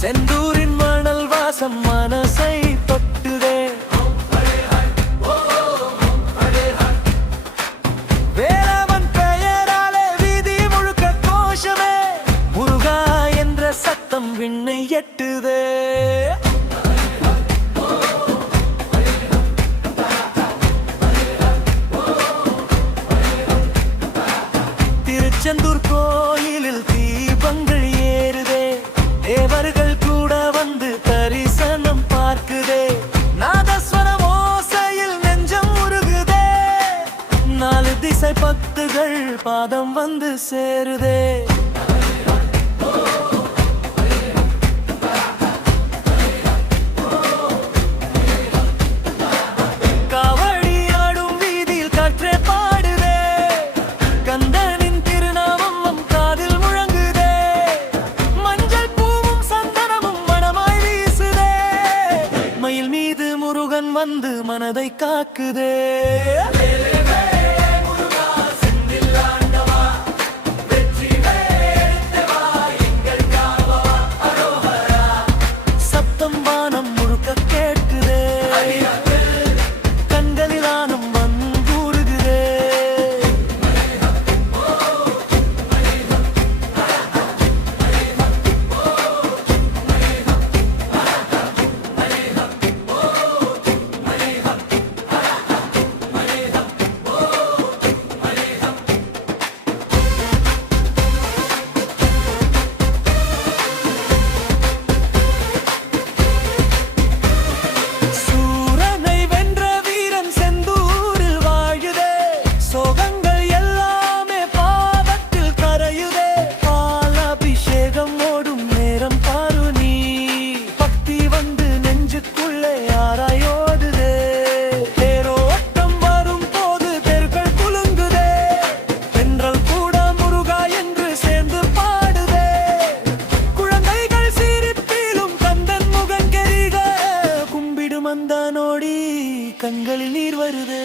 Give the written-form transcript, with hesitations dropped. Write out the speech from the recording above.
செந்தூரின் மணல் வாசம் மனசை தொட்டுதே. வேலவன் பெயராலே வீதி முழுக்க கோஷமே, முருகா என்ற சத்தம் விண்ணை எட்டுதே. திருச்செந்தூர் கோயிலில் தீபங்கள் ஏறுதே, தேவர்கள் கூட வந்து தரிசனம் பார்க்குதே. நாதஸ்வரம் ஓசையில் நெஞ்சம் உருகுதே, 4 திசை பக்தர்கள் பாதம் வந்து சேருதே. காவடி ஆடும் வீதியில் காற்றே பாடுதே, கந்தனின் திருநாமம் காதில் முழங்குதே. மஞ்சள் பூவும் சந்தனமும் மணமாய் வீசுதே, மயில் மீது முருகன் வந்து மனதை காக்குதே. சப்தம் வானம் முழுக்க கேட்குதே, கண்களில் ஆனம் வந்தூறுகிறே. சூரனை வென்ற வீரன் செந்தூரில் வாழுதே, சோகங்கள் எல்லாமே பாவத்தில் கரையுதே. பால் அபிஷேகம் ஓடும் நேரம் பாரு நீ, பக்தி வந்து நெஞ்சுக்குள்ளே யாராயோதுதே. தேரோட்டம் வரும் போது தெருக்கள் குலுங்குதே, தென்றல் கூட முருகா என்று சேர்ந்து பாடுதே. குழந்தைகள் சிரிப்பிலும் கந்தன் முகம் கெரிக, கும்பிடும் அந்த நோடி கண்களில் நீர் வருதே.